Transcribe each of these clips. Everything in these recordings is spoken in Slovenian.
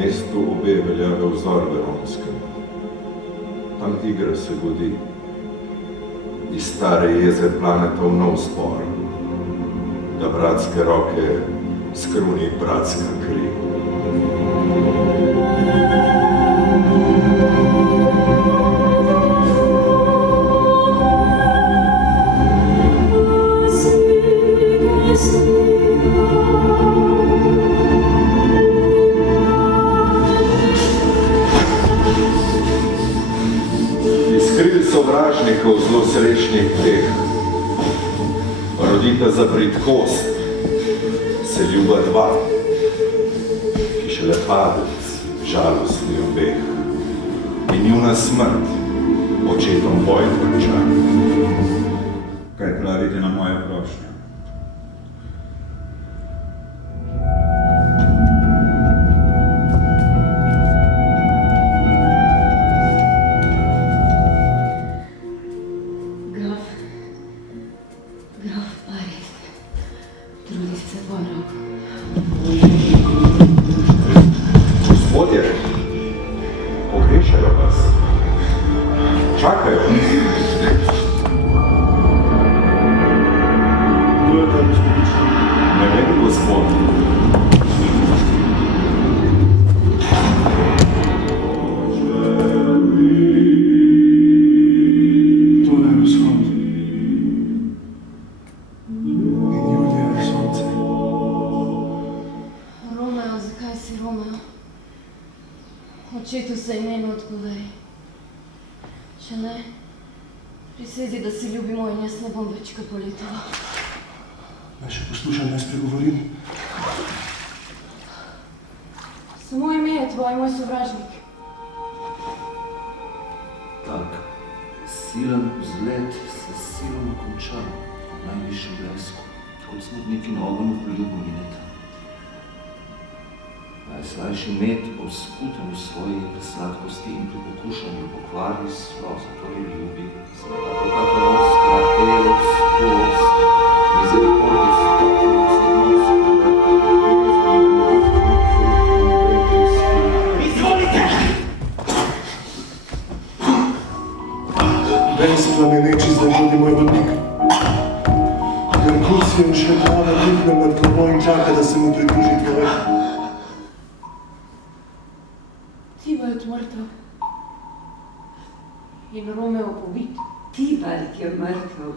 mestu obe veljajo vzor veronskem. Tam igra se godi. Iz stare jeze planeta v nov spor, da bratske roke skruni bratska kri. Sovražnikov zelo srečnih teh, rodita za bridkost, se ljuba dva, ki šele padec, žalostni obeh. In njuna smrt očetom boj konča. Kaj pravite na moje prošnje? Gospodje, pogrešajo vas. Čakajo. Kdo je ta gospodična? Ne vem, gospod. To je vzhod. In Julija je sonce. Romeo, zakaj si Romeo? Očetu se imeno odpovej. Če ne, prisedi, da si ljubimo in jaz ne bom več Capuletova. Naj še poslušam, naj spregovorim. Samo ime je tvoj, moj sovražnik. Tak, silen vzlet se silno konča v najvišjem blesku, kot smutniki na ogonu v poljubu mineta. Najslajši med bo sputen v svoji presladkosti in pri pokušanju pokvari sploh zato je ljubi. Svetokateros, krateros, tuos, misericordes, toculos, odnos, Izvolite! Ven se plameneči zdaj vodi moj vodnik. Merkursijem še glava dihne nad glavo in čaka, da se mu pridruži tvoj. Tibalt mrtev. In Romeo pobit. Tibalt je mrtev.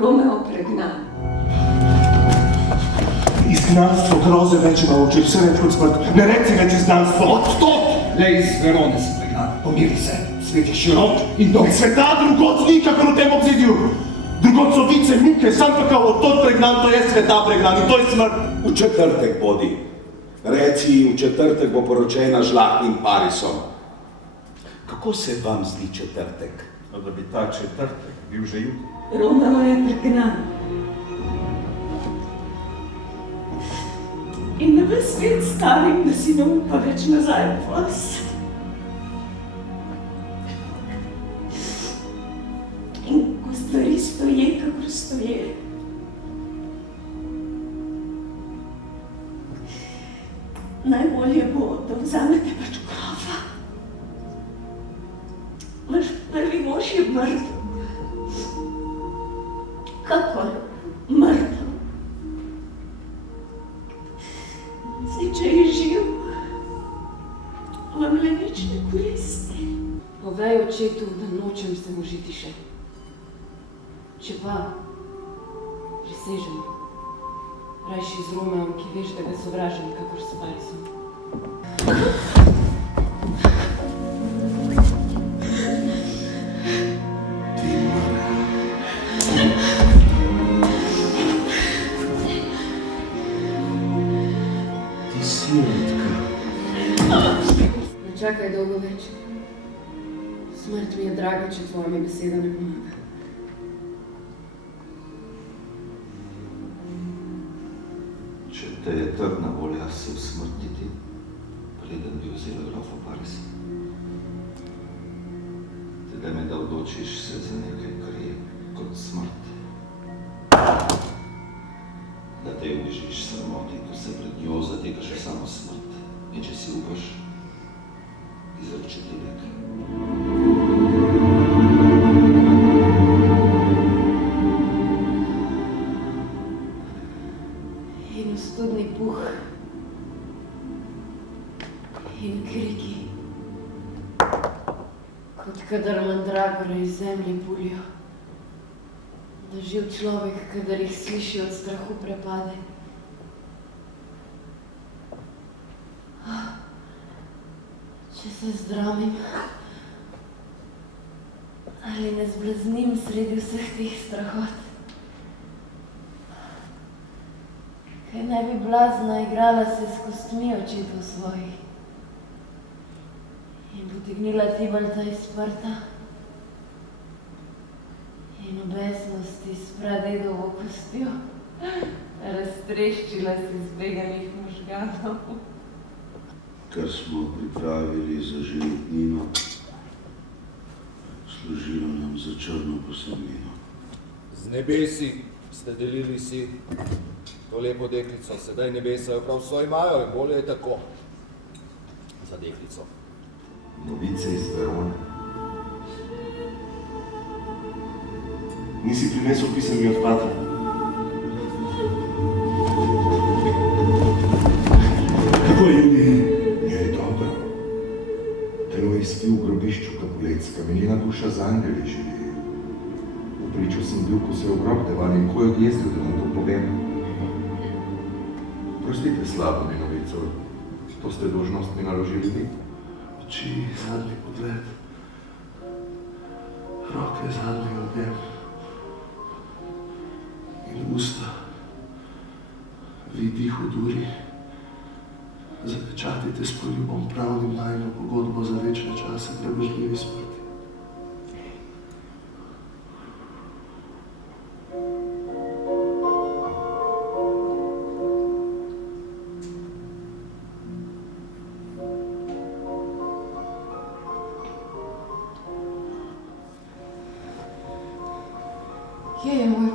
Romeo pregnan. Izgnanstvo groze več ima oči, vse več kot smrt. Ne reci več izgnanstvo. Odstop! Le iz Verone sem pregnan. Pomiri se. Svet je širok in dolg. Sveta drugod ni, kakor v tem obzidju. Drugod so vice, muke, sam pa kao odtod pregnan, to je sveta pregnan in to je smrt. V četrtek bodi. Reci, v četrtek bo poročena z žlahtnim Parisom. Kako se vam zdi četrtek? Da bi ta četrtek bil že jutri. Romeo je pregnan. In na ves svet stavim, da si ne upa več nazaj v vas. In ko stvari stoje, kakor stoje, najbolje bo, da vzamete pač grofa. Vaš prvi mož je mrtev. Kakor mrtev. Zdaj, če je živ, vam le nič ne koristi. Povej očetu, da nočem se možiti še. Če pa, prisežem. Rajši z Romeom, ki veš, da ga sovražim, kakor s Parisom. Ti sirotka. Ne čakaj dolgo več. Smrt mi je draga, če tvoja mi beseda ne pomaga. Če te je trdna volja se usmrtiti, preden bi vzela grofa Parisa. Tedaj me da odločiš se za nekaj, kar je kot smrt. Da te te bežiš sramoti, ko se pred njo zatekaš v samo smrt. In če si upaš, izreče ti nekaj. In ostudni puh, in kriki, kot kadar mandragore iz zemlje pulijo, da živ človek, kadar jih sliši, od strahu prepade. Če se zdramim, ali ne zblaznim sredi vseh teh strahot, kaj ne bi blazna igrala se s kostmi očetov svojih in potegnila Tibalta iz prta in v besnosti s pradedovo kostjo raztreščila se zbeganih možganov. Kar smo pripravili za ženitnino, služilo nam za črno posebnino. Z nebesi ste delili si to lepo deklico, sedaj nebesa jo prav vso imajo in bolje je tako za deklico. Novice iz Verone. Nisi prinesel pisem od patra. Kako je Julij? Je dobro. Telo je spil v grobišču Kapulecka, njena duša z angeli živi. Vpričal sem bil, ko se je v grob devali in ko je odjezdil, da vam to povem. Prostite slabo mi novico, to ste dolžnost mi naložili vi. Oči, zadnji pogled, roke, zadnji objem in usta, vi dih v duri, zapečatite s poljubom pravnim najno pogodbo za večne čase prebožljivi smrti. Kje je moj